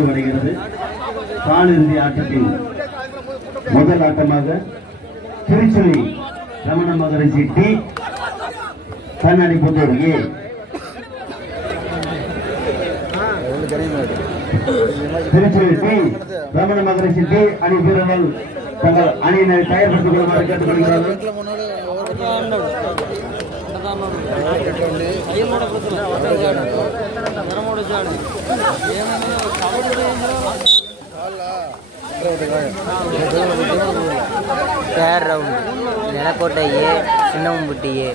முடிவடைகிறது காலிறுதி ஆட்டத்தின் முதல் ஆட்டமாக திருச்சுழி ரமண மகரிஷி டி கண்ணாடி புத்தூர் ஏ. திருச்சுழி டி ரமண மகரிஷி டி அணி வீரர்கள் தங்கள் அணியினை தயார்படுத்திக் கொள்ளுமாறு கேட்டுக்கொள்கிறார்கள். தேர் ரவுண்ட் நிலக்கோட்டை ஏ சின்னம்புட்டி ஏ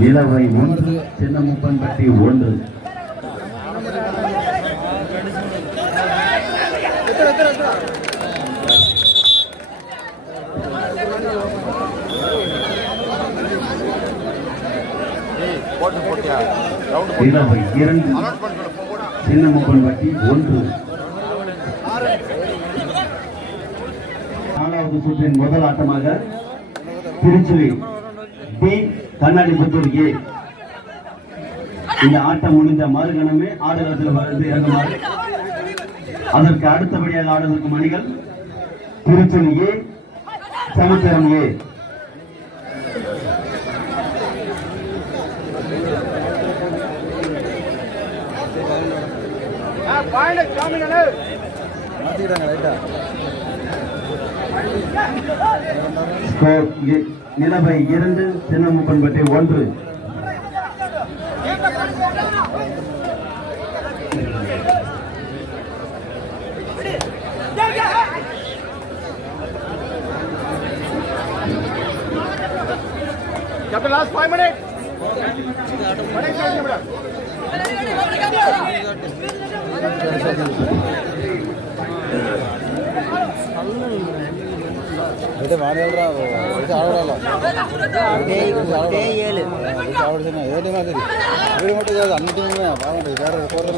நிலவை ஒன்று சின்னமுப்பன் பட்டி ஒன்று. நிலவை இரண்டு சின்னமுப்பன்பட்டி ஒன்று. நாலாவது சுற்றின் முதல் ஆட்டமாக திருச்சுழி டி கண்ணாடிபுத்தூர் ஏ இந்த ஆட்டம் முடிந்த மறுகணமே ஆடுகளத்தில் வந்து இறங்குமாறு அதற்கு அடுத்தபடியாக ஆடுவதற்கு மணிகள். திருச்சுழி ஏ சமுத்திரம் ஏ. ஸ்கோர் இ- நிலவை இரண்டு சின்னமுப்பன்பட்டி ஒன்று Captain, last five minutes. Minutes, five minutes. అయితే వాడేళ్ళరా అయితే ఆడవాళ్ళ ఒకటే ఏళ్ళు ఆవిడ ఏ టీం అది వీడి మట్టి కాదు అన్ని టీమే బాగుంటుంది వేరే కోర్టు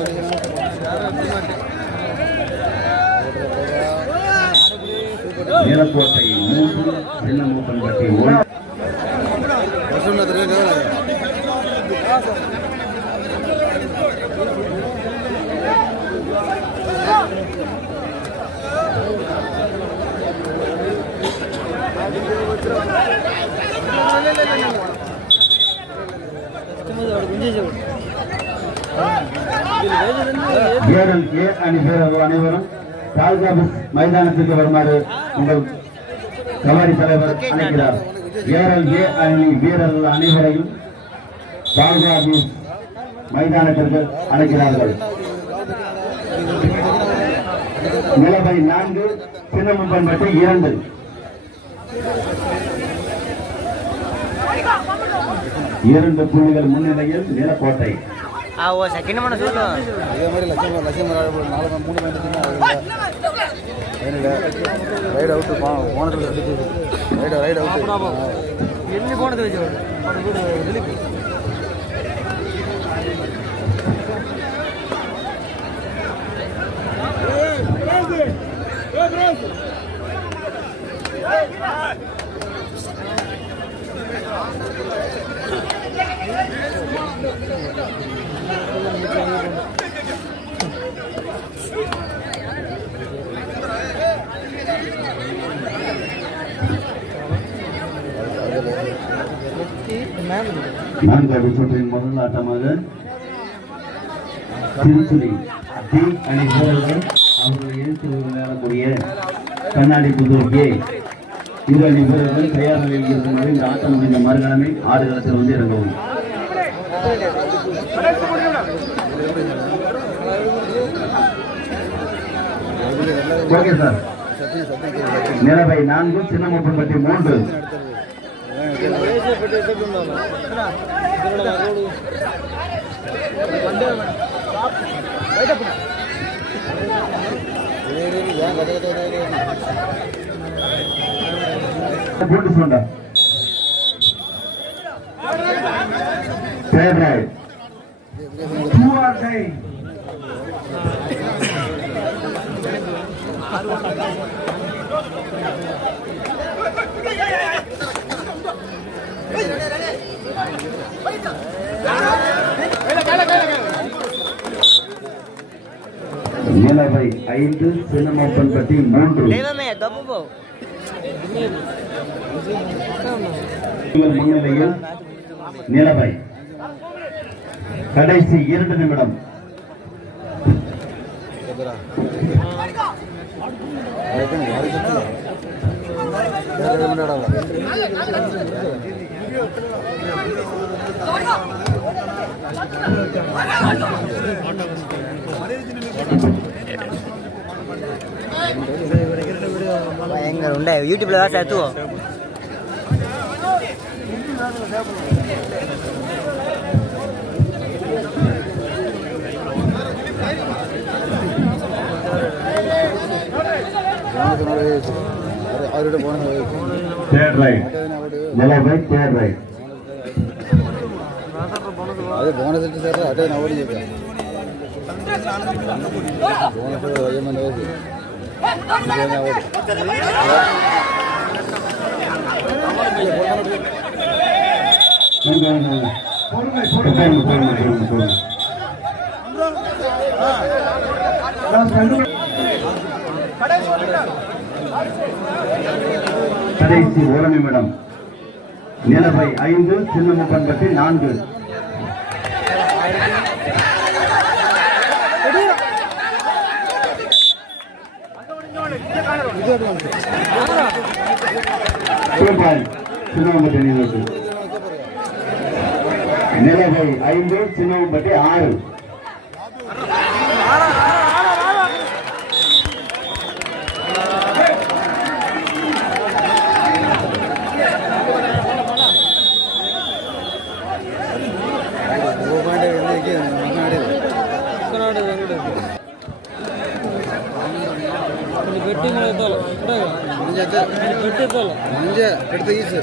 நீலக்கோட்டை மூன்று சின்னமுப்பன்பட்டி ஒன்று వస్తున్నది లేదు வீரன் ஏ அணி வீரர்கள் அனைவரும் தாலுகா மைதானத்துக்கு வருமாறு உங்கள் கபடி தலைவர் அழைக்கிறார். வீரல் ஏ அணி வீரர்கள் அனைவரையும் தாலுகா மைதானத்திற்கு அழைக்கிறார்கள். நிலைமை நான்கு சின்னமுப்பன்பட்டி இரண்டு. இரண்டு புள்ளிகள் முன்னிலையில் நீலக்கோட்டை ஆவோ செகண்ட் மணி சொல்லணும் அதே மாதிரி லட்சம் லட்சம் நாலு Thank you. நான்காவது சுற்றின் முதல் ஆட்டமாக திருச்சுரி டி அணி வீரர்கள் அவர்கள் எழுத்து விளையாடக்கூடிய கண்ணாடி புதூர் ஏ இரு அணி வீரர்கள் தயார் நிலையில் இருக்கும்போது இந்த ஆட்டம் முடிந்த மறுகிழமை ஆறு காலத்தில் வந்து இறங்கவும். Okay sir. நிலவை நான்கு சின்னமப்பன் பற்றி மூன்று. ஏன் போட்டு சொன்ன ஃபேவரைட் டூ ஆர் டை நீலவை ஐந்து சின்னமப்பன்பட்டி மூன்று. தெய்வமே முன்னிலையில் நிலவை. கடைசி இரண்டு நிமிடம். எதிரா பயங்கர உண்டா யூடியூப்ல தான் சேர்த்துவோம் அவர்கிட்ட போனது அது போனஸ் இட்டு சார் அட்டை நான் ஓடி போனஸ் வயமன் பொறுமை பொறுமை பொறுமை பொறுமை பொறுமை கடைசி ஒரு நிமிடம் நிலவை ஐந்து சின்ன முப்பத்தி நான்கு. நிலவு நிலவை ஐந்து சின்னமுப்பட்டி ஆறு. పెట్టి పెట్టేద్దాం మంచి పెడితే తీసు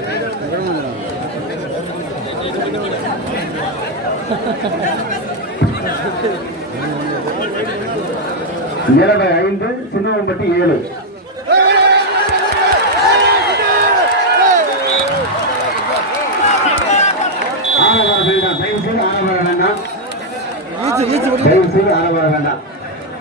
ఇరవై ఐదు చిన్నవం బట్టి வேண்டாம் தயவு செய்து ஆரவார வேண்டாம். தயவு செய்து ஆரவார வேண்டாம்.